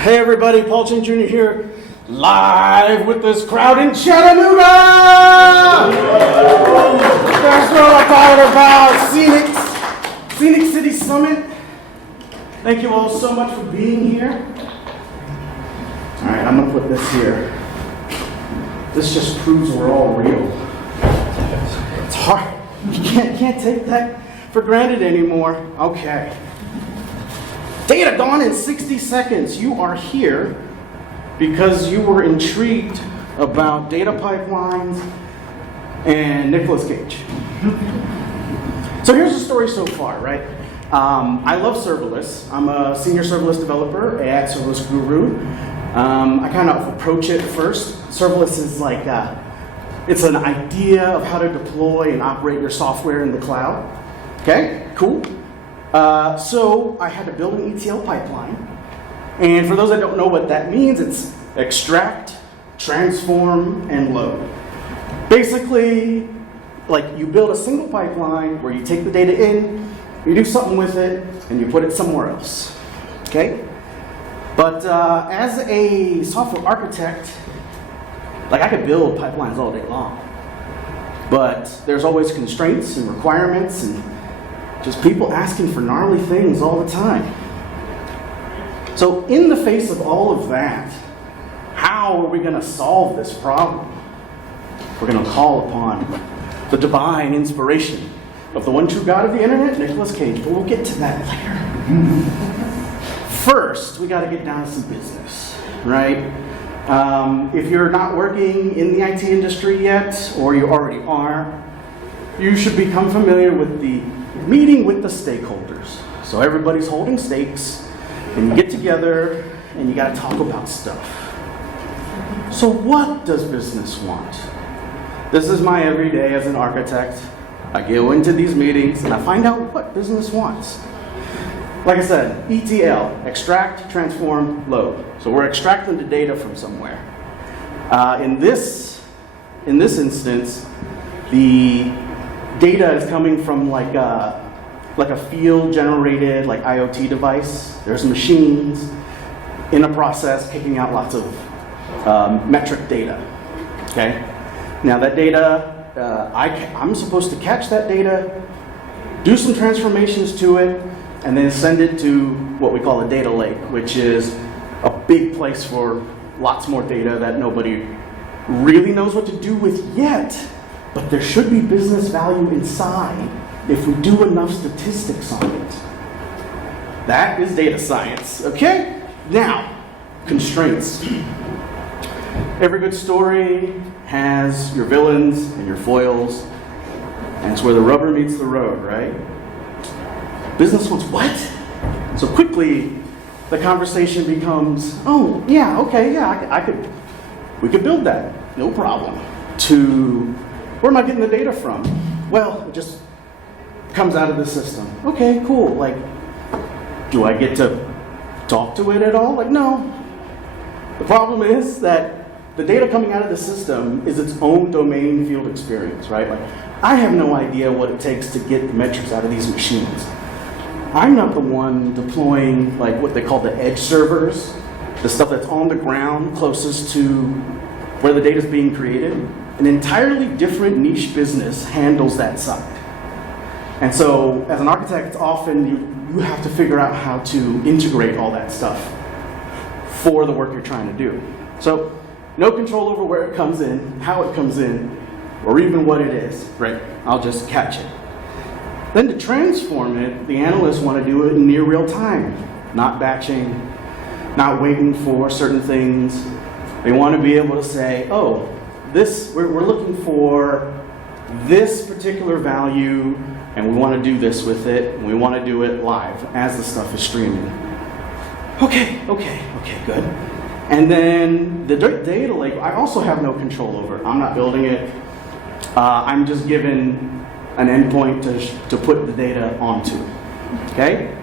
Hey everybody, Paul Chen Jr. here, live with this crowd in Chattanooga! That's what I'm talking about, Scenic City Summit. Thank you all so much for being here. All right, I'm gonna put this here. This just proves we're all real. It's hard, you can't take that for granted anymore. Okay. Data gone in 60 seconds. You are here because you were intrigued about data pipelines and Nicolas Cage. So here's the story so far, right? I love serverless. I'm a senior serverless developer at Serverless Guru. I kind of approach it first. Serverless is like, it's an idea of how to deploy and operate your software in the cloud. Okay, cool. So I had to build an ETL pipeline. And for those that don't know what that means, it's extract, transform, and load. Basically, like you build a single pipeline where you take the data in, you do something with it, and you put it somewhere else. Okay? But as a software architect, like I could build pipelines all day long. But there's always constraints and requirements and just people asking for gnarly things all the time. So in the face of all of that, how are we going to solve this problem? We're going to call upon the divine inspiration of the one true God of the internet, Nicolas Cage, but we'll get to that later. First, we got to get down to some business, right? If you're not working in the IT industry yet, or you already are, you should become familiar with the meeting with the stakeholders. So everybody's holding stakes, and you get together, and you got to talk about stuff. So what does business want? This is my everyday as an architect. I go into these meetings, and I find out what business wants. Like I said, ETL, extract, transform, load. So we're extracting the data from somewhere. In this instance, the data is coming from like a field-generated like IoT device. There's machines in a process kicking out lots of metric data. Okay. Now that data, I'm supposed to catch that data, do some transformations to it, and then send it to what we call a data lake, which is a big place for lots more data that nobody really knows what to do with yet. But there should be business value inside if we do enough statistics on it. That is data science, okay? Now, constraints. Every good story has your villains and your foils, and it's where the rubber meets the road, right? Business wants what? So quickly, the conversation becomes, oh, yeah, okay, yeah, we could build that, no problem. To, where am I getting the data from? Well, it just comes out of the system. Okay, cool. Like, do I get to talk to it at all? Like, no. The problem is that the data coming out of the system is its own domain field experience, right? Like, I have no idea what it takes to get the metrics out of these machines. I'm not the one deploying like what they call the edge servers, the stuff that's on the ground closest to where the data is being created. An entirely different niche business handles that side. And so as an architect, often you have to figure out how to integrate all that stuff for the work you're trying to do. So no control over where it comes in, how it comes in, or even what it is, right? I'll just catch it. Then to transform it, the analysts want to do it in near real time, not batching, not waiting for certain things. They want to be able to say, oh, we're looking for this particular value, and we want to do this with it, and we want to do it live as the stuff is streaming. Okay, good. And then the data lake, I also have no control over. I'm not building it. I'm just given an endpoint to put the data onto. Okay?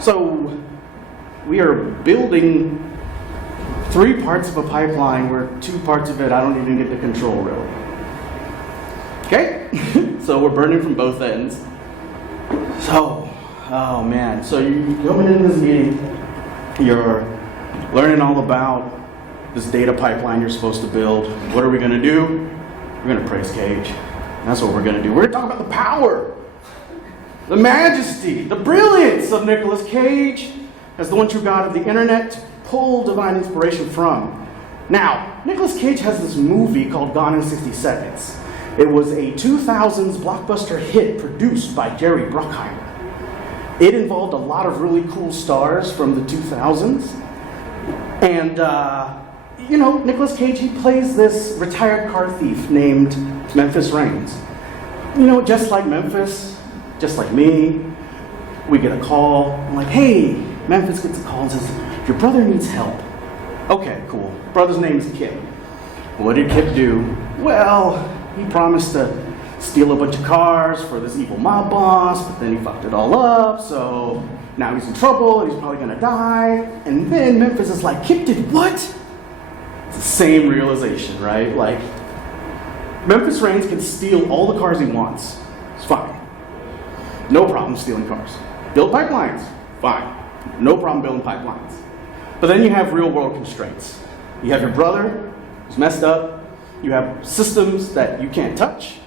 So we are building 3 parts of a pipeline where 2 parts of it I don't even get to control really. Okay? So we're burning from both ends. So, oh man. So you're coming into this meeting, you're learning all about this data pipeline you're supposed to build. What are we going to do? We're going to praise Cage. That's what we're going to do. We're going to talk about the power, the majesty, the brilliance of Nicolas Cage as the one true God of the internet to pull divine inspiration from. Now, Nicolas Cage has this movie called Gone in 60 Seconds. It was a 2000s blockbuster hit produced by Jerry Bruckheimer. It involved a lot of really cool stars from the 2000s. And, Nicolas Cage, he plays this retired car thief named Memphis Reigns. Just like Memphis, just like me, we get a call. I'm like, hey, Memphis gets a call and says, your brother needs help. Okay, cool. Brother's name is Kip. What did Kip do? Well, he promised to steal a bunch of cars for this evil mob boss, but then he fucked it all up, so now he's in trouble and he's probably gonna die. And then Memphis is like, Kip did what? It's the same realization, right? Like, Memphis Reigns can steal all the cars he wants. It's fine. No problem stealing cars. Build pipelines. Fine. No problem building pipelines. But then you have real world constraints. You have your brother who's messed up. You have systems that you can't touch.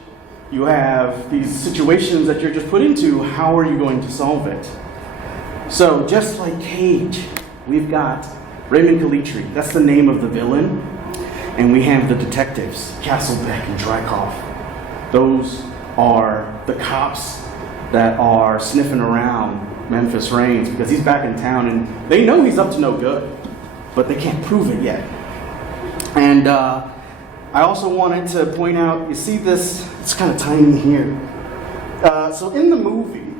You have these situations that you're just put into. How are you going to solve it? So just like Cage, we've got Raymond Calitri. That's the name of the villain. And we have the detectives, Castlebeck and Drykoff. Those are the cops that are sniffing around Memphis Reigns because he's back in town and they know he's up to no good, but they can't prove it yet. And I also wanted to point out, you see this, it's kind of tiny here. So in the movie,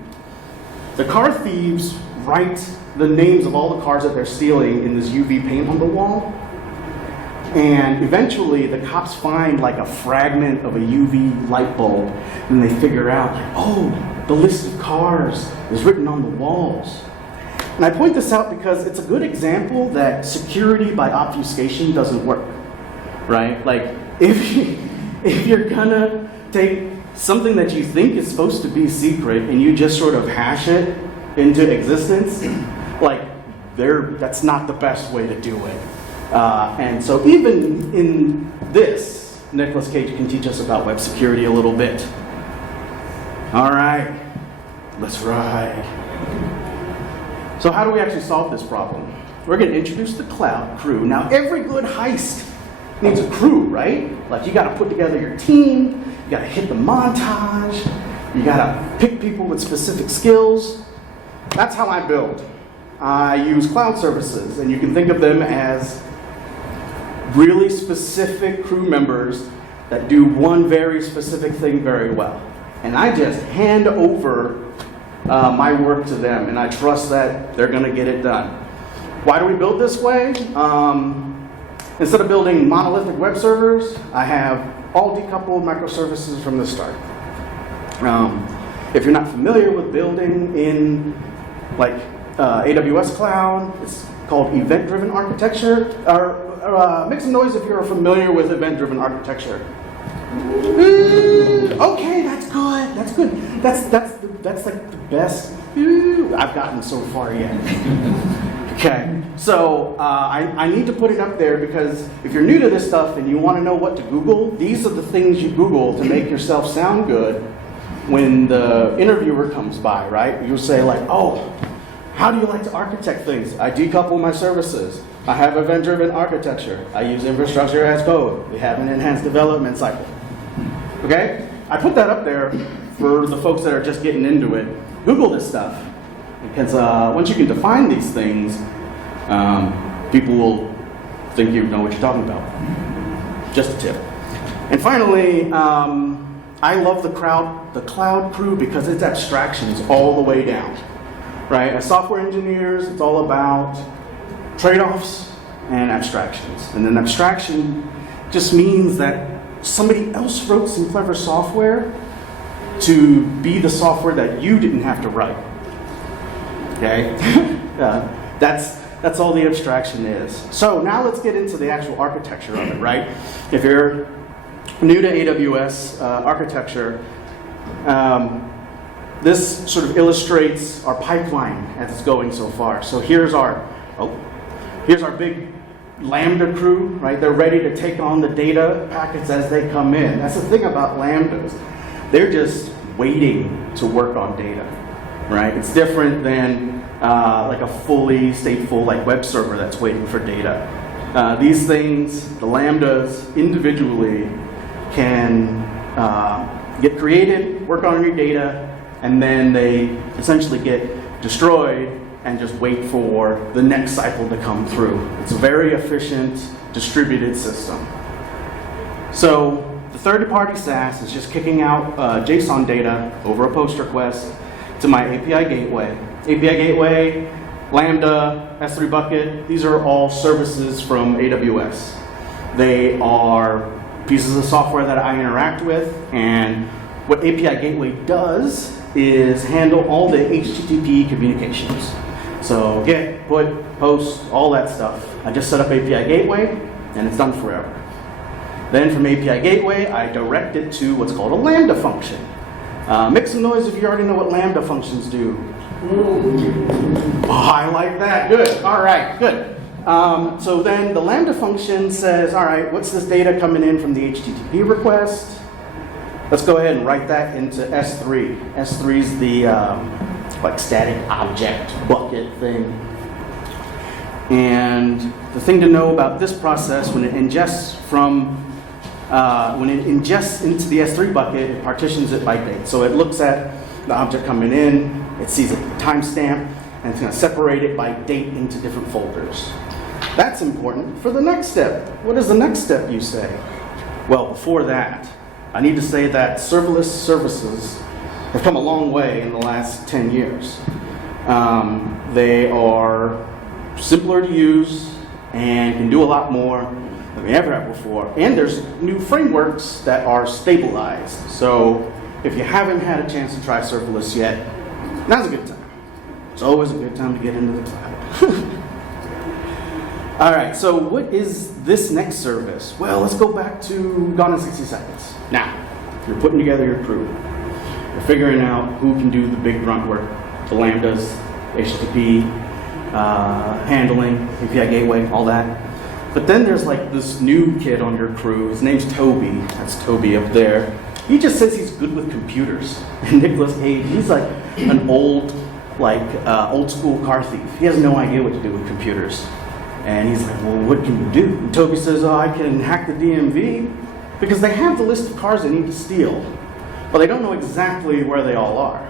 the car thieves write the names of all the cars that they're stealing in this UV paint on the wall. And eventually the cops find like a fragment of a UV light bulb and they figure out, like, oh, the list of cars is written on the walls. And I point this out because it's a good example that security by obfuscation doesn't work, right? Like, if you're gonna take something that you think is supposed to be secret and you just sort of hash it into existence, like, that's not the best way to do it. And so even in this, Nicolas Cage can teach us about web security a little bit. All right, let's ride. So how do we actually solve this problem? We're going to introduce the cloud crew. Now, every good heist needs a crew, right? Like, you got to put together your team, you got to hit the montage, you got to pick people with specific skills. That's how I build. I use cloud services, and you can think of them as really specific crew members that do one very specific thing very well. And I just hand over my work to them, and I trust that they're going to get it done. Why do we build this way? Instead of building monolithic web servers, I have all decoupled microservices from the start. If you're not familiar with building in like AWS cloud, it's called event-driven architecture. Or make some noise if you're familiar with event-driven architecture. Okay, that's good. That's good. That's like the best I've gotten so far yet. Okay, so I need to put it up there because if you're new to this stuff and you want to know what to Google, these are the things you Google to make yourself sound good when the interviewer comes by, right? You'll say like, oh, how do you like to architect things? I decouple my services. I have event-driven architecture. I use infrastructure as code. We have an enhanced development cycle. Okay? I put that up there for the folks that are just getting into it. Google this stuff. Because once you can define these things, people will think you know what you're talking about. Just a tip. And finally, I love the cloud crew because it's abstractions all the way down. Right? As software engineers, it's all about trade-offs and abstractions. And an abstraction just means that somebody else wrote some clever software to be the software that you didn't have to write. Okay? That's all the abstraction is. So now let's get into the actual architecture of it, right? If you're new to AWS architecture, this sort of illustrates our pipeline as it's going so far. So here's our Here's our big Lambda crew, right? They're ready to take on the data packets as they come in. That's the thing about Lambdas. They're just waiting to work on data, right? It's different than like a fully stateful like web server that's waiting for data. These things, the Lambdas individually can get created, work on your data, and then they essentially get destroyed and just wait for the next cycle to come through. It's a very efficient, distributed system. So the third-party SaaS is just kicking out JSON data over a POST request to my API gateway. API gateway, Lambda, S3 bucket, these are all services from AWS. They are pieces of software that I interact with, and what API gateway does is handle all the HTTP communications. So get, put, post, all that stuff. I just set up API gateway, and it's done forever. Then from API gateway, I direct it to what's called a Lambda function. Make some noise if you already know what Lambda functions do. Oh, I like that. Good. All right, good. So then the Lambda function says, all right, what's this data coming in from the HTTP request? Let's go ahead and write that into S3. S3 is the like static object bucket thing. And the thing to know about this process, when it ingests into the S3 bucket, it partitions it by date. So it looks at the object coming in, it sees a timestamp, and it's going to separate it by date into different folders. That's important for the next step. What is the next step, you say? Well, before that, I need to say that serverless services have come a long way in the last 10 years. They are simpler to use and can do a lot more than we ever have before. And there's new frameworks that are stabilized. So if you haven't had a chance to try serverless yet, now's a good time. It's always a good time to get into the cloud. All right, so what is this next service? Well, let's go back to Gone in 60 Seconds. Now, you're putting together your crew. You're figuring out who can do the big grunt work, the Lambdas, HTTP, handling, API gateway, all that. But then there's like this new kid on your crew. His name's Toby. That's Toby up there. He just says he's good with computers. And Nicholas Cage, he's like an old school car thief. He has no idea what to do with computers. And he's like, well, what can you do? And Toby says, oh, I can hack the DMV, because they have the list of cars they need to steal, but they don't know exactly where they all are.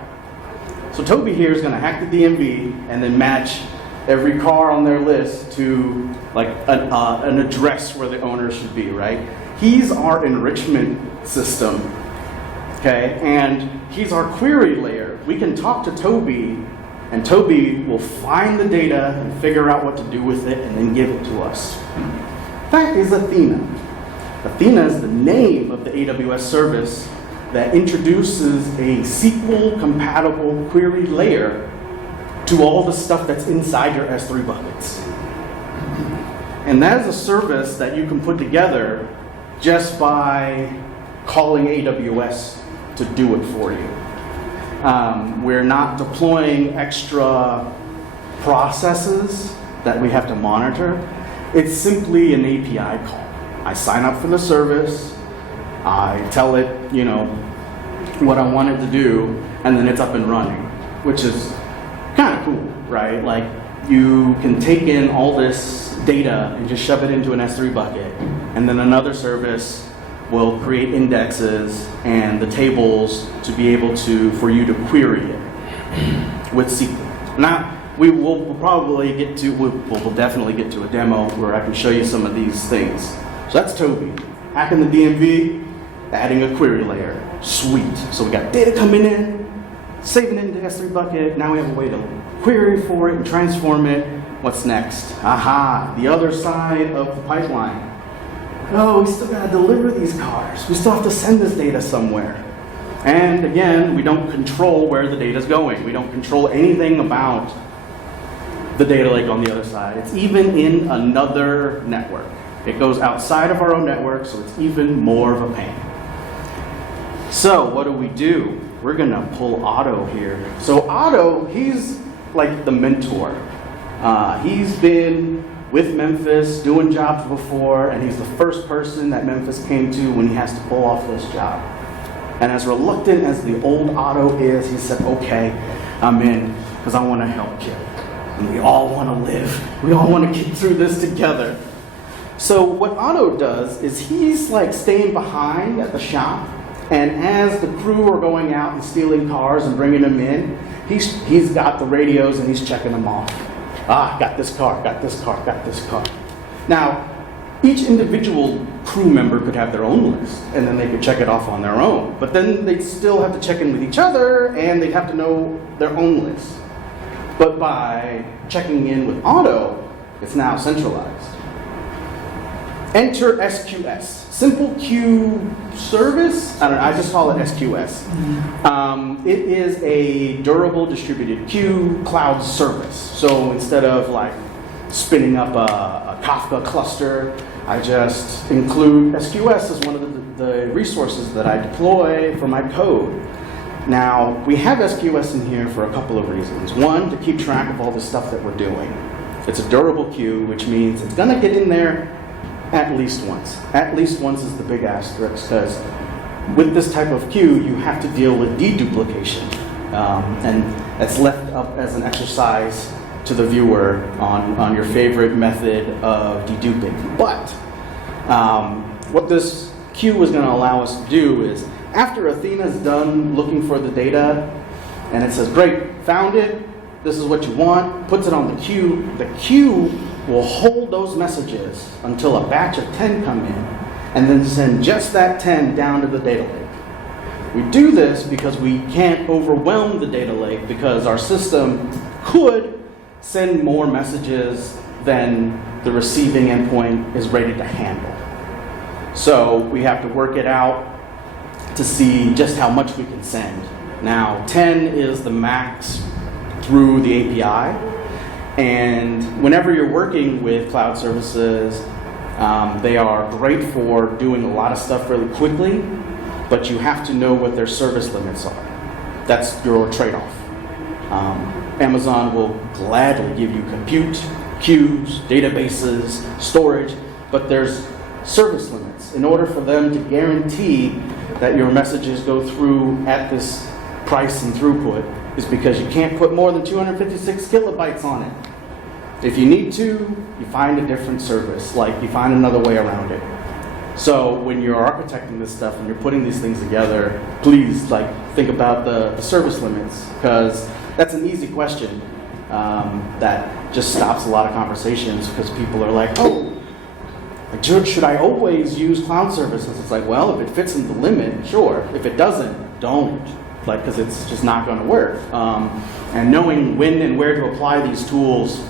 So Toby here is going to hack the DMV and then match every car on their list to like an address where the owner should be, right? He's our enrichment system, okay? And he's our query layer. We can talk to Toby, and Toby will find the data and figure out what to do with it and then give it to us. That is Athena. Athena is the name of the AWS service that introduces a SQL-compatible query layer to all the stuff that's inside your S3 buckets. And that is a service that you can put together just by calling AWS to do it for you. We're not deploying extra processes that we have to monitor. It's simply an API call. I sign up for the service, I tell it, what I want it to do, and then it's up and running, which is kind of cool, right? Like, you can take in all this data and just shove it into an S3 bucket, and then another service will create indexes and the tables to be able for you to query it with SQL. Now, we'll definitely get to a demo where I can show you some of these things. So that's Toby, hacking the DMV, adding a query layer. Sweet. So we got data coming in, saving it into S3 bucket. Now we have a way to query for it and transform it. What's next? Aha, the other side of the pipeline. Oh, we still gotta deliver these cars. We still have to send this data somewhere. And again, we don't control where the data's going. We don't control anything about the data lake on the other side. It's even in another network. It goes outside of our own network, so it's even more of a pain. So what do? We're gonna pull Otto here. So Otto, he's like the mentor. He's been with Memphis, doing jobs before, and he's the first person that Memphis came to when he has to pull off this job. And as reluctant as the old Otto is, he said, okay, I'm in, because I want to help Kip. And we all want to live. We all want to get through this together. So what Otto does is he's like staying behind at the shop, and as the crew are going out and stealing cars and bringing them in, he's got the radios and he's checking them off. Got this car, got this car, got this car. Now, each individual crew member could have their own list, and then they could check it off on their own. But then they'd still have to check in with each other, and they'd have to know their own list. But by checking in with Otto, it's now centralized. Enter SQS, Simple Queue Service. I just call it SQS. It is a durable distributed queue cloud service. So instead of like spinning up a Kafka cluster, I just include SQS as one of the resources that I deploy for my code. Now, we have SQS in here for a couple of reasons. One, to keep track of all the stuff that we're doing. It's a durable queue, which means it's going to get in there at least once. At least once is the big asterisk, because with this type of queue, you have to deal with deduplication. And that's left up as an exercise to the viewer on your favorite method of deduping. But what this queue is going to allow us to do is, after Athena's done looking for the data, and it says, great, found it, this is what you want, puts it on the queue will hold those messages until a batch of 10 come in, and then send just that 10 down to the data lake. We do this because we can't overwhelm the data lake, because our system could send more messages than the receiving endpoint is ready to handle. So we have to work it out to see just how much we can send. Now, 10 is the max through the API. And whenever you're working with cloud services, they are great for doing a lot of stuff really quickly, but you have to know what their service limits are. That's your trade-off. Amazon will gladly give you compute, queues, databases, storage, but there's service limits. In order for them to guarantee that your messages go through at this price and throughput, is because you can't put more than 256 kilobytes on it. If you need to, you find a different service, like you find another way around it. So when you're architecting this stuff and you're putting these things together, please think about the service limits, because that's an easy question that just stops a lot of conversations, because people are like, oh, should I always use cloud services? It's like, well, if it fits in the limit, sure. If it doesn't, don't. Because it's just not going to work. And knowing when and where to apply these tools,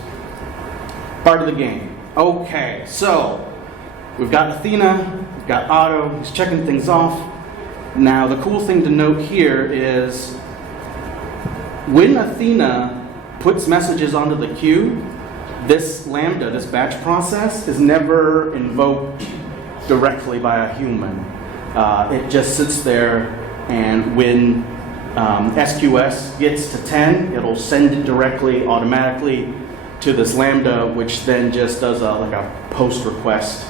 part of the game. Okay, so we've got Athena, we've got Otto, he's checking things off. Now, the cool thing to note here is when Athena puts messages onto the queue, this Lambda, this batch process, is never invoked directly by a human. It just sits there, and when SQS gets to 10, it'll send it directly, automatically, to this Lambda, which then just does a post request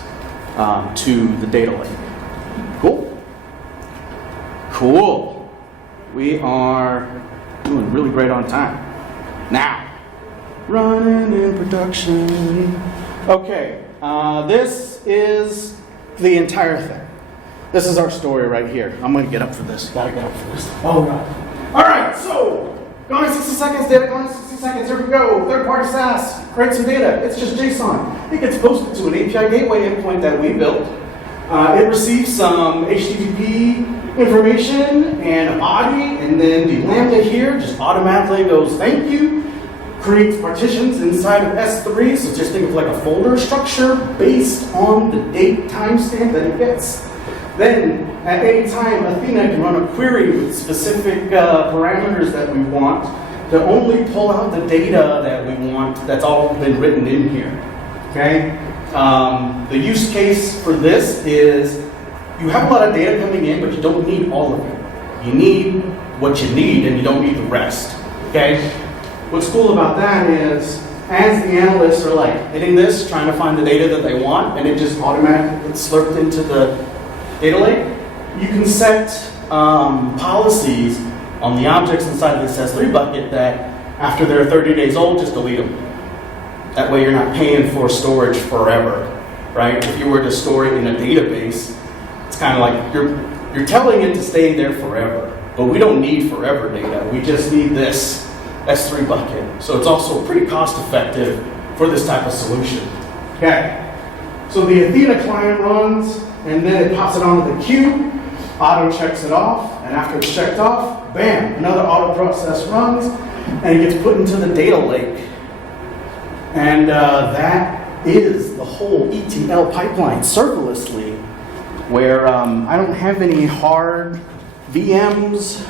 to the data lake. Cool? Cool. We are doing really great on time. Now, running in production. Okay, this is the entire thing. This is our story right here. I'm going to get up for this. Gotta get up for this. Oh, God. All right, so, going in 60 seconds, data going in 60 seconds. Here we go. Third-party SaaS. Create some data. It's just JSON. It gets posted to an API gateway endpoint that we built. It receives some HTTP information and a body, and then the Lambda here just automatically goes, thank you. Creates partitions inside of S3, so just think of like a folder structure based on the date timestamp that it gets. Then, at any time, Athena can run a query with specific parameters that we want to only pull out the data that we want that's all been written in here. Okay? The use case for this is you have a lot of data coming in, but you don't need all of it. You need what you need, and you don't need the rest. Okay? What's cool about that is as the analysts are like hitting this, trying to find the data that they want, and it just automatically gets slurped into the data lake, you can set policies on the objects inside of this S3 bucket that after they're 30 days old, just delete them. That way you're not paying for storage forever, right? If you were to store it in a database, it's kind of like you're telling it to stay there forever. But we don't need forever data. We just need this S3 bucket. So it's also pretty cost effective for this type of solution. Okay. So the Athena client runs, and then it pops it onto the queue, auto checks it off, and after it's checked off, bam, another auto process runs, and it gets put into the data lake. And that is the whole ETL pipeline serverlessly, where I don't have any hard VMs.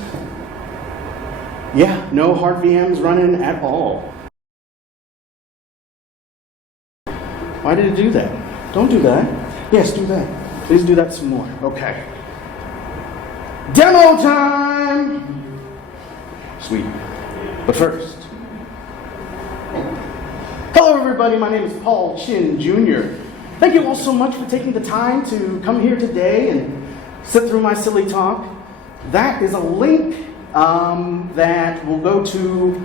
Yeah, no hard VMs running at all. Why did it do that? Don't do that. Yes, do that. Please do that some more. Okay. Demo time! Sweet. But first, hello everybody, my name is Paul Chin Jr. Thank you all so much for taking the time to come here today and sit through my silly talk. That is a link that will go to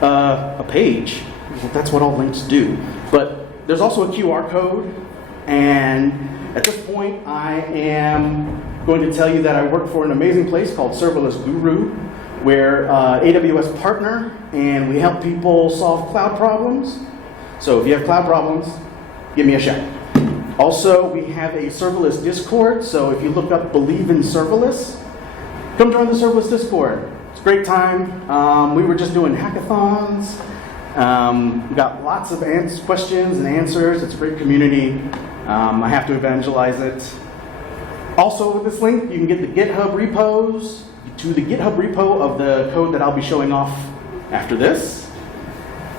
a page. That's what all links do. But there's also a QR code, and at this point I am going to tell you that I work for an amazing place called Serverless Guru. We're AWS partner, and we help people solve cloud problems. So if you have cloud problems, give me a shout. Also, we have a serverless Discord, so if you look up Believe in Serverless, come join the serverless Discord. It's a great time. We were just doing hackathons. We got lots of questions and answers. It's a great community. I have to evangelize it. Also, with this link, you can get the GitHub repos to the GitHub repo of the code that I'll be showing off after this.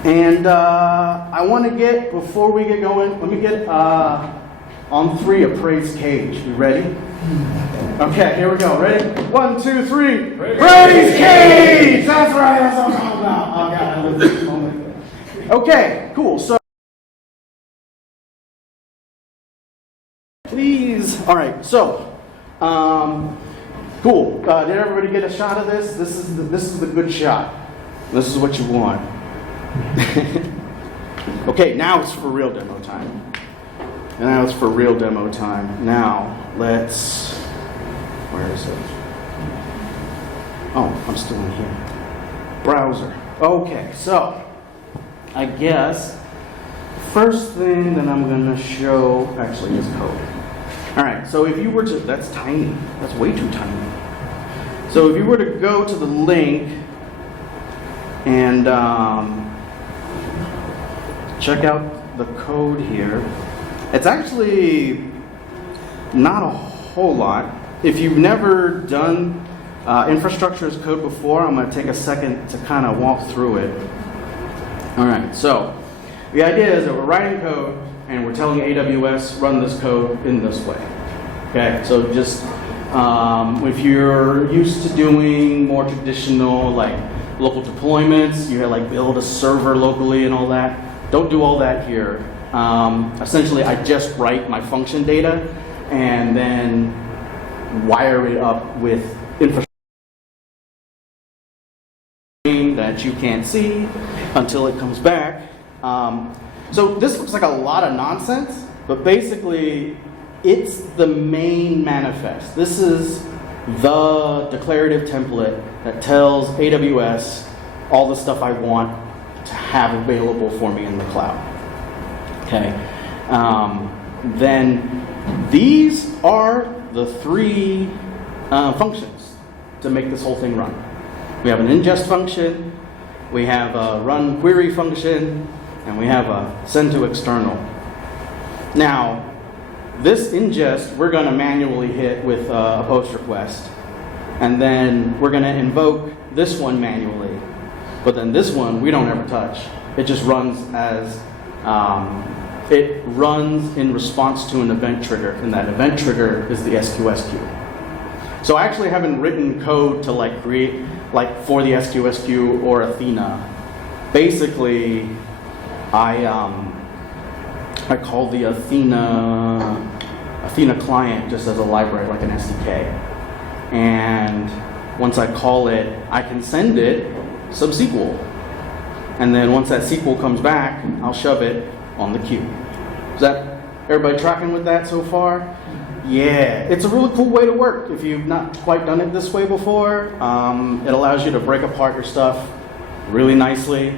And I want to get, before we get going, let me get on 3 a praise cage. You ready? Okay, here we go. Ready? 1, 2, 3. Praise cage! That's right, that's what I'm talking about. Oh, God, I love this moment. Okay, cool. So, please. All right, so, cool. Did everybody get a shot of this? This is the good shot. This is what you want. Okay, now it's for real demo time. Now it's for real demo time. Now, let's, where is it? Oh, I'm still in here. Browser. Okay, so, I guess, first thing that I'm gonna show, actually, is code. All right, so if you were to, that's tiny. That's way too tiny. So if you were to go to the link and check out the code here, it's actually not a whole lot. If you've never done infrastructure as code before, I'm going to take a second to kind of walk through it. All right, so the idea is that we're writing code and we're telling AWS, run this code in this way. Okay, so just if you're used to doing more traditional like local deployments, you like build a server locally and all that, don't do all that here. Essentially, I just write my function data and then wire it up with infrastructure that you can't see until it comes back. So this looks like a lot of nonsense, but basically it's the main manifest. This is the declarative template that tells AWS all the stuff I want to have available for me in the cloud. Okay. Then these are the 3 functions to make this whole thing run. We have an ingest function, we have a run query function, and we have a send to external. Now, this ingest we're going to manually hit with a post request, and then we're going to invoke this one manually. But then this one we don't ever touch. It just runs as it runs in response to an event trigger, and that event trigger is the SQS queue. So I actually haven't written code to like create like for the SQS queue or Athena. Basically, I call the Athena client just as a library, like an SDK. And once I call it, I can send it some SQL. And then once that SQL comes back, I'll shove it on the queue. Is that everybody tracking with that so far? Yeah, it's a really cool way to work. If you've not quite done it this way before, it allows you to break apart your stuff really nicely.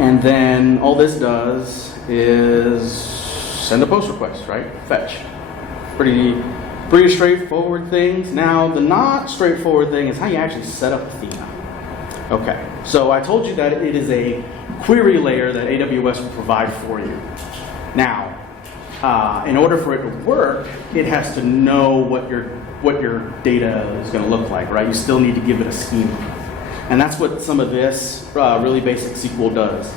And then all this does is send a post request, right? Fetch. Pretty straightforward things. Now, the not straightforward thing is how you actually set up Athena. Okay, so I told you that it is a query layer that AWS will provide for you. Now, in order for it to work, it has to know what your data is going to look like, right? You still need to give it a schema. And that's what some of this really basic SQL does.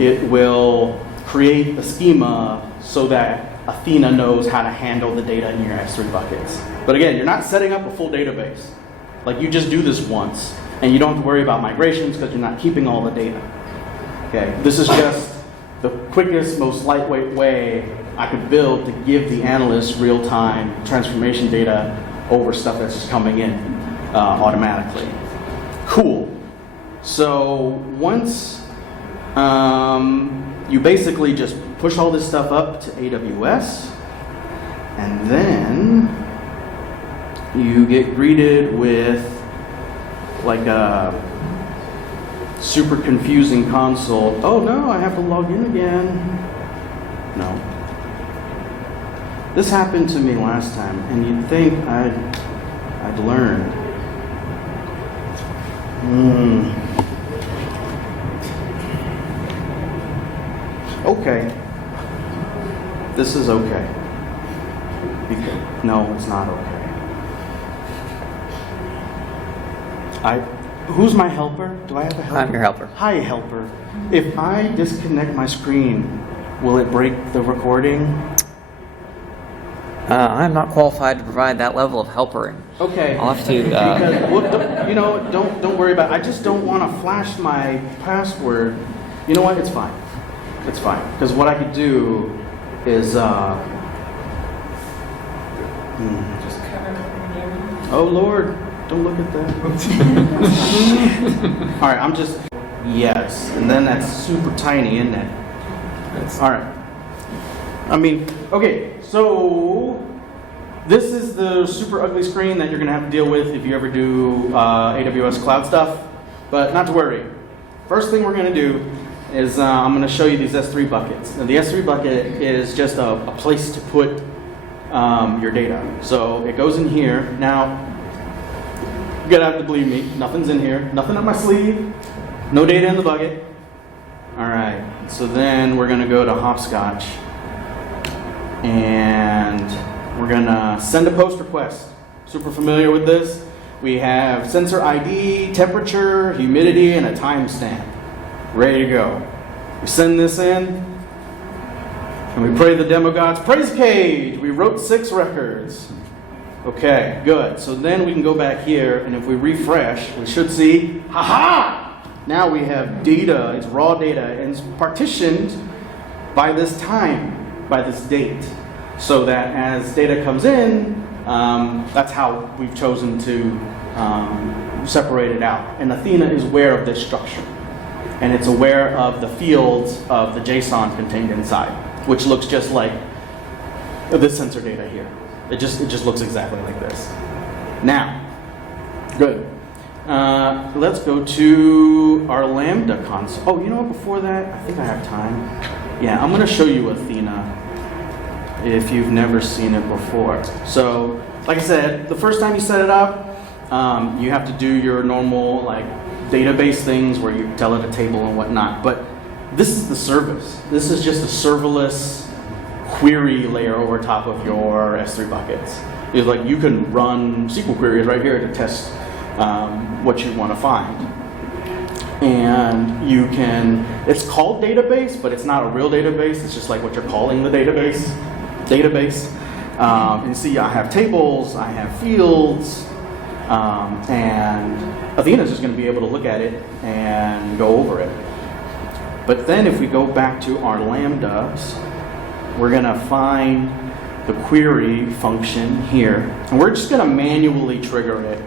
It will create a schema so that Athena knows how to handle the data in your S3 buckets. But again, you're not setting up a full database. Like, you just do this once, and you don't have to worry about migrations because you're not keeping all the data. Okay, this is just the quickest, most lightweight way I could build to give the analysts real-time transformation data over stuff that's just coming in automatically. Cool. So once you basically just push all this stuff up to AWS, and then you get greeted with like a super confusing console. Oh no, I have to log in again. No. This happened to me last time, and you'd think I'd learned. Okay. This is okay. No, it's not okay. Who's my helper? Do I have a helper? I'm your helper. Hi, helper. If I disconnect my screen, will it break the recording? I'm not qualified to provide that level of helpering. Okay. I'll have to. Because, don't worry about it. I just don't want to flash my password. You know what? It's fine. It's fine. Because what I could do is. Just cover it from here. Oh Lord, don't look at that. All right, I'm just. Yes, and then that's super tiny, isn't it? All right. I mean, okay, so this is the super ugly screen that you're going to have to deal with if you ever do AWS cloud stuff, but not to worry. First thing we're going to do is I'm going to show you these S3 buckets. Now, the S3 bucket is just a place to put your data. So it goes in here. Now, you're going to have to believe me, nothing's in here, nothing up my sleeve, no data in the bucket. All right, so then we're going to go to Hopscotch. And we're gonna send a post request. Super familiar with this. We have sensor ID, temperature, humidity, and a timestamp. Ready to go. We send this in, and we pray the demo gods, praise cage! We wrote 6 records. Okay, good. So then we can go back here, and if we refresh, we should see, ha-ha! Now we have data, it's raw data, and it's partitioned by this time. By this date, so that as data comes in, that's how we've chosen to separate it out. And Athena is aware of this structure, and it's aware of the fields of the JSON contained inside, which looks just like this sensor data here. It just looks exactly like this. Now, good. Let's go to our Lambda console. Oh, you know what? Before that, I think I have time. Yeah, I'm going to show you Athena if you've never seen it before. So, like I said, the first time you set it up, you have to do your normal like database things where you tell it a table and whatnot. But this is the service. This is just a serverless query layer over top of your S3 buckets. It's like you can run SQL queries right here to test what you want to find. And you can, it's called database, but it's not a real database. It's just like what you're calling the database. You see I have tables, I have fields, and Athena is just going to be able to look at it and go over it. But then if we go back to our lambdas, we're gonna find the query function here, and we're just gonna manually trigger it.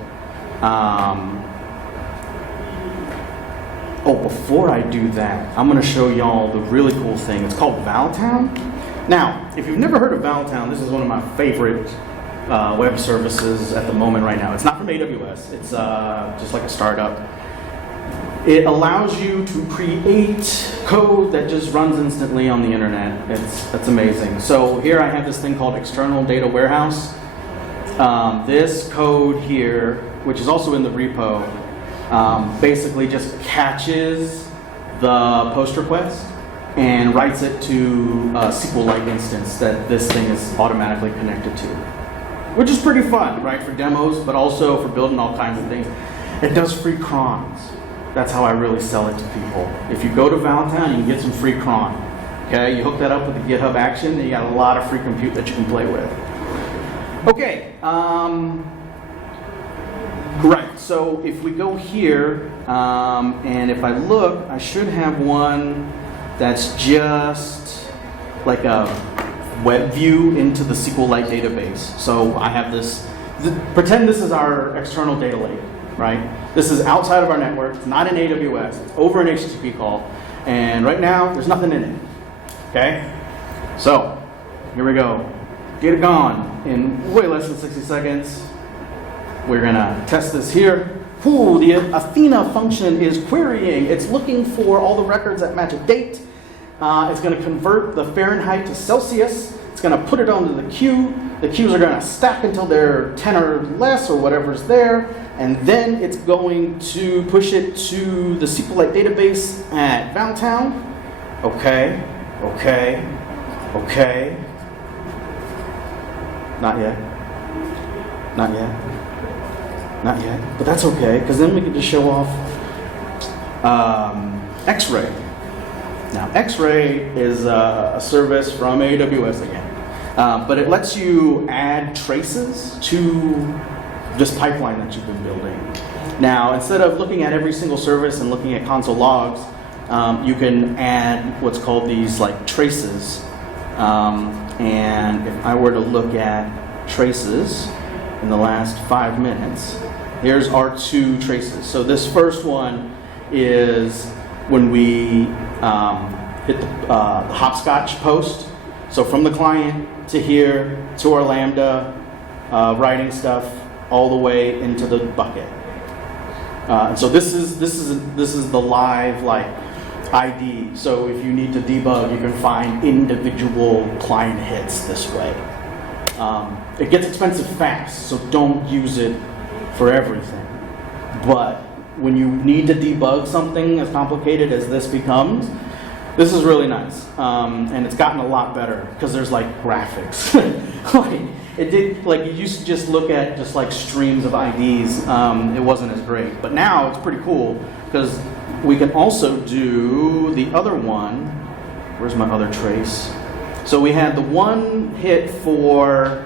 Oh, before I do that, I'm gonna show y'all the really cool thing. It's called Valtown. Now, if you've never heard of Valtown, this is one of my favorite web services at the moment right now. It's not from AWS, it's just like a startup. It allows you to create code that just runs instantly on the internet. It's amazing. So here I have this thing called External Data Warehouse. This code here, which is also in the repo, basically just catches the post request and writes it to a SQLite instance that this thing is automatically connected to. Which is pretty fun, right, for demos, but also for building all kinds of things. It does free crons. That's how I really sell it to people. If you go to Valtown, you can get some free cron. Okay, you hook that up with the GitHub Action, and you got a lot of free compute that you can play with. Okay, right, so if we go here, and if I look, I should have one that's just like a web view into the SQLite database. So I have this, pretend this is our external data lake, right? This is outside of our network, it's not in AWS, it's over an HTTP call, and right now, there's nothing in it, okay? So, here we go. Get it gone in way less than 60 seconds. We're gonna test this here. Ooh, the Athena function is querying. It's looking for all the records that match a date. It's gonna convert the Fahrenheit to Celsius. It's gonna put it onto the queue. The queues are gonna stack until they're 10 or less or whatever's there. And then it's going to push it to the SQLite database at Valtown. Okay, okay, okay. Not yet. Not yet. Not yet. But that's okay, because then we can just show off X-Ray. Now, X-Ray is a service from AWS again. But it lets you add traces to this pipeline that you've been building. Now, instead of looking at every single service and looking at console logs, you can add what's called these like traces. And if I were to look at traces in the last 5 minutes, here's our 2 traces. So this first one is when we hit the hopscotch post. So from the client to here to our Lambda, writing stuff all the way into the bucket. And so this is the live like ID. So if you need to debug, you can find individual client hits this way. It gets expensive fast, so don't use it for everything. But when you need to debug something as complicated as this becomes, this is really nice. And it's gotten a lot better because there's like graphics. You used to just look at just like streams of IDs. It wasn't as great, but now it's pretty cool because we can also do the other one. Where's my other trace? So we had the one hit for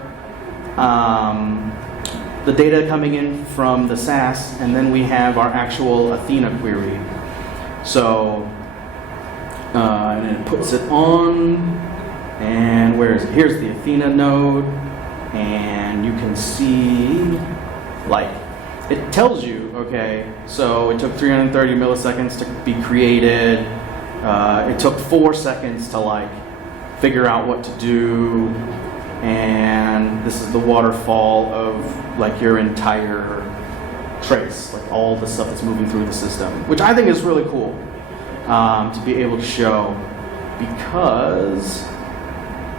the data coming in from the SAS, and then we have our actual Athena query. So, and then it puts it on, and where is it? Here's the Athena node, and you can see, like, it tells you, okay, so it took 330 milliseconds to be created. It took 4 seconds to, like, figure out what to do. And this is the waterfall of, like, your entire trace, like all the stuff that's moving through the system, which I think is really cool to be able to show, because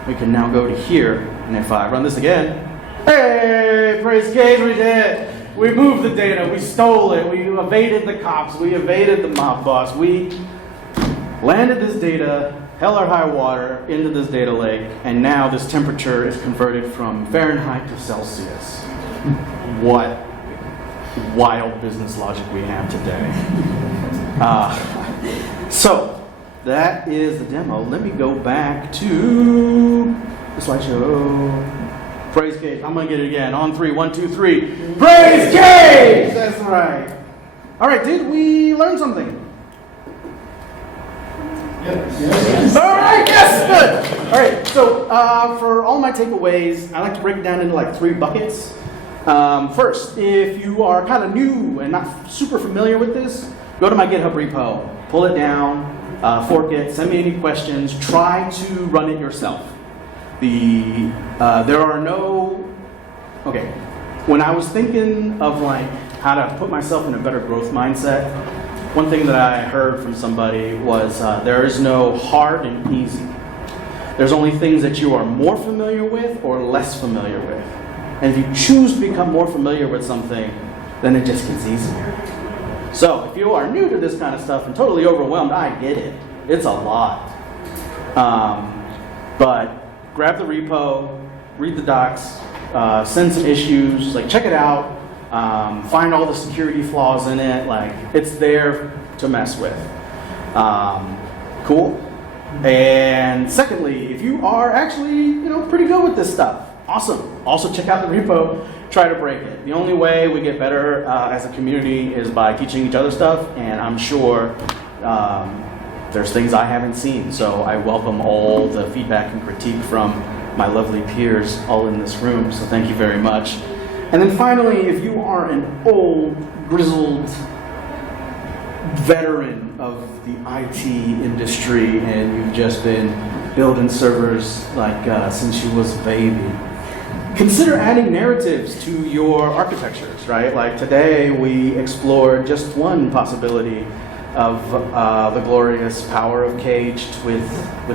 we can now go to here, and if I run this again, hey, praise Gage, we did! We moved the data, we stole it, we evaded the cops, we evaded the mob boss, we landed this data, hell or high water, into this data lake, and now this temperature is converted from Fahrenheit to Celsius. What wild business logic we have today. So, that is the demo. Let me go back to the slideshow. Praise Cage. I'm going to get it again. On 3, 1, 2, 3. Praise Cage! That's right. All right, did we learn something? Yes. All right, yes, good. All right, so for all my takeaways, I like to break it down into like 3 buckets. First, if you are kind of new and not super familiar with this, go to my GitHub repo, pull it down, fork it, send me any questions, try to run it yourself. There are no, okay, when I was thinking of like how to put myself in a better growth mindset, one thing that I heard from somebody was there is no hard and easy. There's only things that you are more familiar with or less familiar with. And if you choose to become more familiar with something, then it just gets easier. So if you are new to this kind of stuff and totally overwhelmed, I get it. It's a lot. But grab the repo, read the docs, send some issues, like check it out, find all the security flaws in it, like it's there to mess with. Cool. And secondly, if you are actually, pretty good with this stuff, awesome. Also check out the repo, try to break it. The only way we get better as a community is by teaching each other stuff, and I'm sure there's things I haven't seen, so I welcome all the feedback and critique from my lovely peers all in this room, so thank you very much. And then finally, if you are an old, grizzled veteran of the IT industry and you've just been building servers like since you was a baby, consider adding narratives to your architectures, right? Like today we explored just one possibility of the glorious power of caged with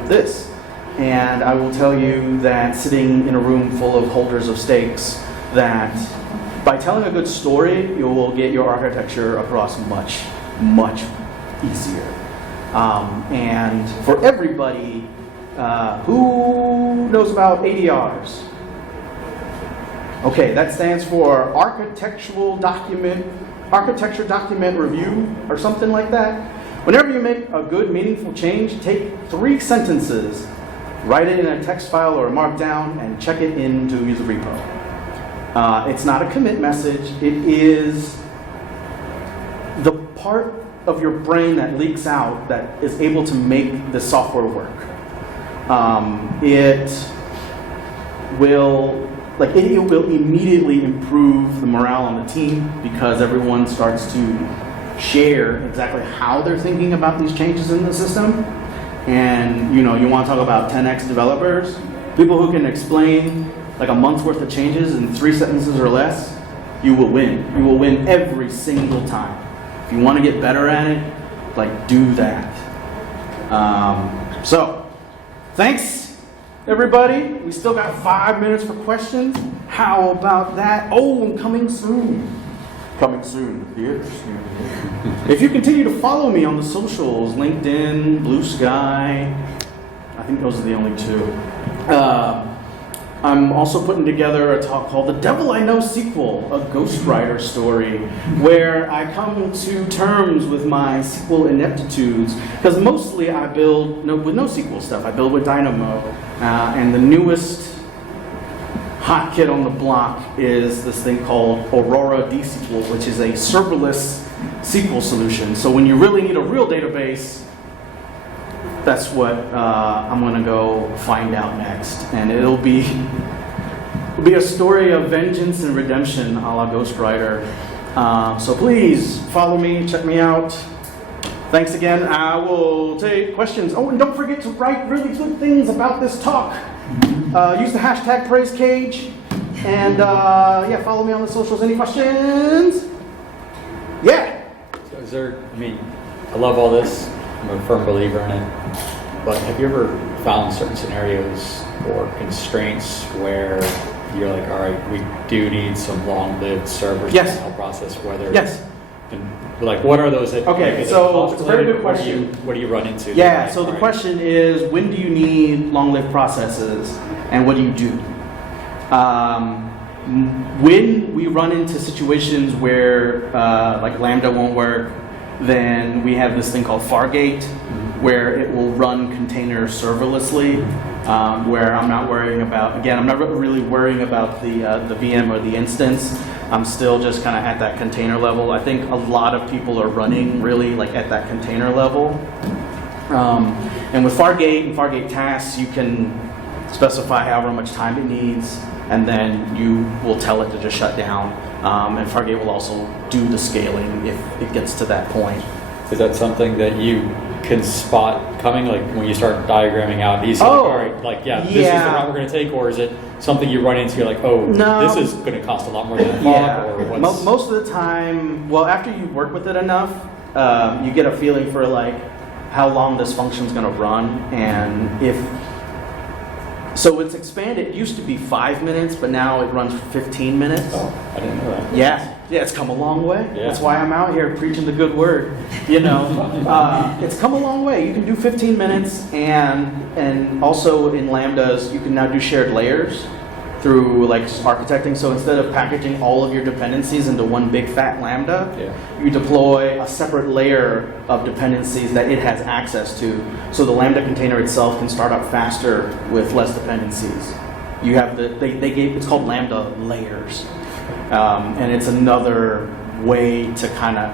this. And I will tell you that sitting in a room full of holders of stakes, that by telling a good story, you will get your architecture across much, much easier. And for everybody, who knows about ADRs? Okay, that stands for Architecture Document Review or something like that. Whenever you make a good, meaningful change, take 3 sentences, write it in a text file or a markdown, and check it into the repo. It's not a commit message. It is the part of your brain that leaks out that is able to make the software work. It will immediately improve the morale on the team because everyone starts to share exactly how they're thinking about these changes in the system. And you want to talk about 10x developers, people who can explain like a month's worth of changes in 3 sentences or less, you will win. You will win every single time. If you want to get better at it, do that. So, thanks everybody. We still got 5 minutes for questions. How about that? Oh, and coming soon. Coming soon. Yes. If you continue to follow me on the socials, LinkedIn, Blue Sky, I think those are the only 2. I'm also putting together a talk called The Devil I Know Sequel, a ghostwriter story, where I come to terms with my SQL ineptitudes, because mostly I build with NoSQL stuff. I build with Dynamo, and the newest hot kid on the block is this thing called Aurora DSQL, which is a serverless SQL solution. So when you really need a real database, that's what I'm going to go find out next. And it'll be a story of vengeance and redemption a la Ghostwriter. So please follow me, check me out. Thanks again. I will take questions. Oh, and don't forget to write really good things about this talk. Use the hashtag PraiseCage. And follow me on the socials. Any questions? Yeah. So I love all this. I'm a firm believer in it. But have you ever found certain scenarios or constraints where you're like, all right, we do need some long-lived servers Yes. to help process whether... Yes. And what are those? Okay, so it's a very good question. What do you run into? Yeah, so the question is, when do you need long-lived processes, and what do you do? When we run into situations where Lambda won't work, then we have this thing called Fargate, where it will run containers serverlessly, where I'm not worrying about, I'm not really worrying about the VM or the instance. I'm still just kind of at that container level. I think a lot of people are running really at that container level. And with Fargate and Fargate tasks, you can specify however much time it needs, and then you will tell it to just shut down. And Fargate will also do the scaling if it gets to that point. Is that something that you can spot coming, like when you start diagramming out? You say, like, all right, like, this is the route we're going to take, or is it something you run into? You're like, oh, No. this is going to cost a lot more than I thought, or what's... Most of the time, well, after you work with it enough, you get a feeling for like how long this function's going to run, and if so, it's expanded. It used to be 5 minutes, but now it runs for 15 minutes. Oh, I didn't know that. Yeah, it's come a long way. Yeah. That's why I'm out here preaching the good word. You know, it's come a long way. You can do 15 minutes, and also in Lambdas, you can now do shared layers through like architecting. So instead of packaging all of your dependencies into one big fat Lambda, you deploy a separate layer of dependencies that it has access to. So the Lambda container itself can start up faster with less dependencies. You have it's called Lambda layers. And it's another way to kind of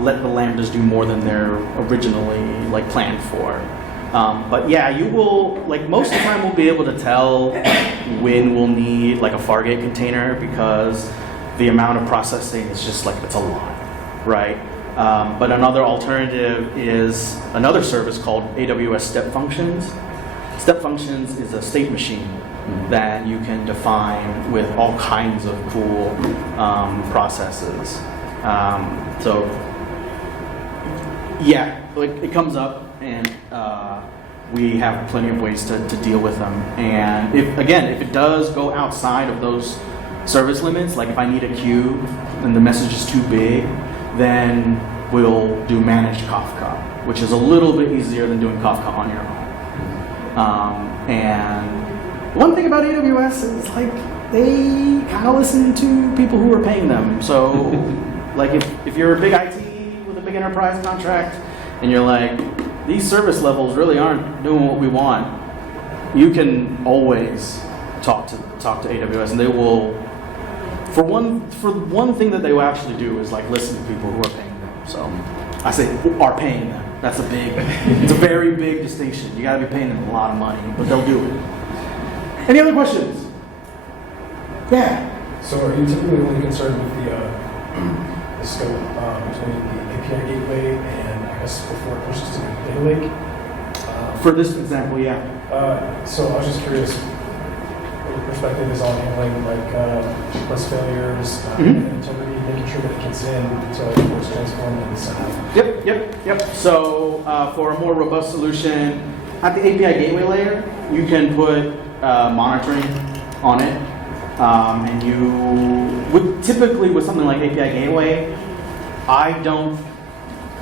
let the Lambdas do more than they're originally like planned for. But yeah, you will, like most of the time we'll be able to tell when we'll need like a Fargate container because the amount of processing is just like, it's a lot, right? But another alternative is another service called AWS Step Functions. Step Functions is a state machine that you can define with all kinds of cool processes. So yeah, like it comes up, and we have plenty of ways to deal with them. And if it does go outside of those service limits, like if I need a queue and the message is too big, then we'll do managed Kafka, which is a little bit easier than doing Kafka on your own. And one thing about AWS is like they kind of listen to people who are paying them. So like if you're a big IT with a big enterprise contract and you're like, these service levels really aren't doing what we want, you can always talk to AWS, and they will. For one thing that they will actually do is like listen to people who are paying them. So I say are paying them. It's a very big distinction. You got to be paying them a lot of money, but they'll do it. Any other questions? Yeah. So are you typically only concerned with the scope between the API gateway and I guess before it pushes to the data lake? For this example, yeah. So I was just curious, what your perspective is on handling like less failures, integrity, making sure that it gets in until it's transformed and set up. Yep. So for a more robust solution, at the API gateway layer, you can put monitoring on it. And you would typically, with something like API gateway, I don't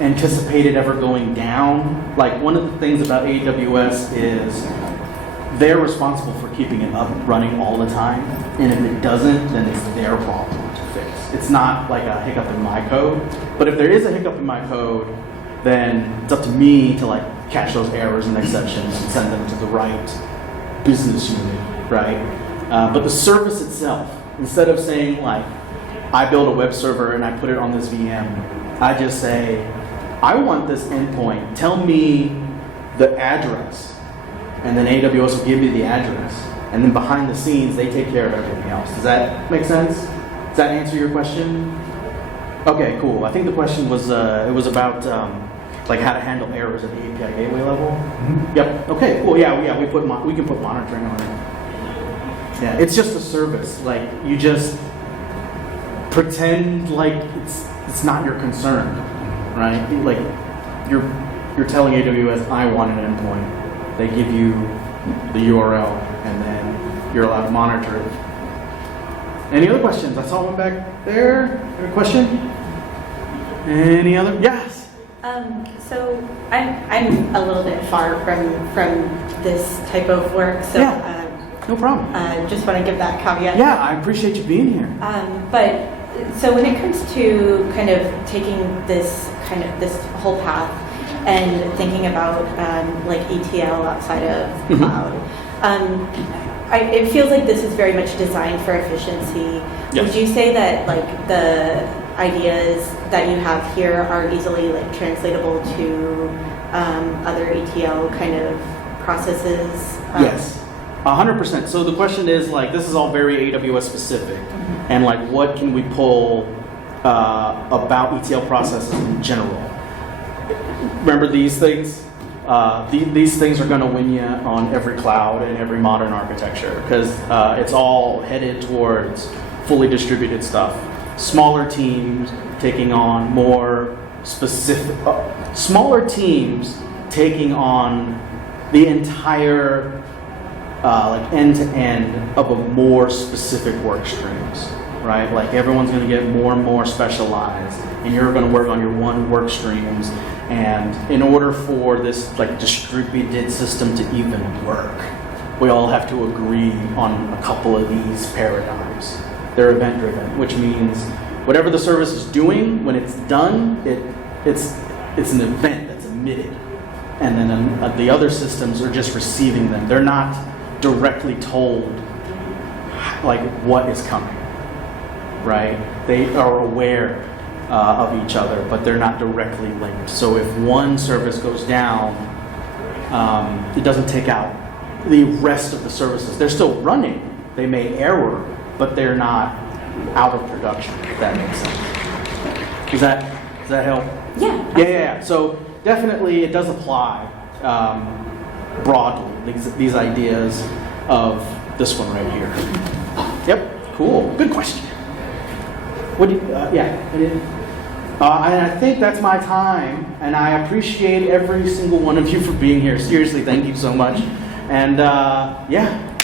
anticipate it ever going down. Like one of the things about AWS is they're responsible for keeping it up and running all the time. And if it doesn't, then it's their problem to fix. It's not like a hiccup in my code. But if there is a hiccup in my code, then it's up to me to like catch those errors and exceptions and send them to the right business unit, right? But the service itself, instead of saying like, I build a web server and I put it on this VM, I just say, I want this endpoint, tell me the address. And then AWS will give you the address. And then behind the scenes, they take care of everything else. Does that make sense? Does that answer your question? Okay, cool. I think the question was, it was about like how to handle errors at the API gateway level. Mm-hmm. Yep. Okay, cool. Yeah, we can put monitoring on it. Yeah, it's just a service. Like you just pretend like it's not your concern, right? Like you're telling AWS, I want an endpoint. They give you the URL, and then you're allowed to monitor it. Any other questions? I saw one back there. Any question? Any other? Yes. So I'm a little bit far from this type of work. So. Yeah. No problem. Just want to give that caveat. Yeah, I appreciate you being here. But so when it comes to kind of taking this whole path and thinking about like ETL outside of cloud, it feels like this is very much designed for efficiency. Yes. Would you say that like ideas that you have here are easily like translatable to other ETL kind of processes? Yes, 100%. So the question is like, this is all very AWS specific, and like, what can we pull about ETL processes in general? Remember these things? These things are going to win you on every cloud and every modern architecture because it's all headed towards fully distributed stuff. Smaller teams taking on more specific, smaller teams taking on the entire like end-to-end of a more specific work streams, right? Like everyone's going to get more and more specialized, and you're going to work on your one work streams. And in order for this like distributed system to even work, we all have to agree on a couple of these paradigms. They're event-driven, which means whatever the service is doing, when it's done, it's an event that's emitted. And then the other systems are just receiving them. They're not directly told like what is coming, right? They are aware of each other, but they're not directly linked. So if one service goes down, it doesn't take out the rest of the services. They're still running. They may error, but they're not out of production, if that makes sense. Does that help? Yeah. Yeah. So definitely it does apply broadly, these ideas of this one right here. Yep, cool. Good question. What do you, and I think that's my time, and I appreciate every single one of you for being here. Seriously, thank you so much. And yeah,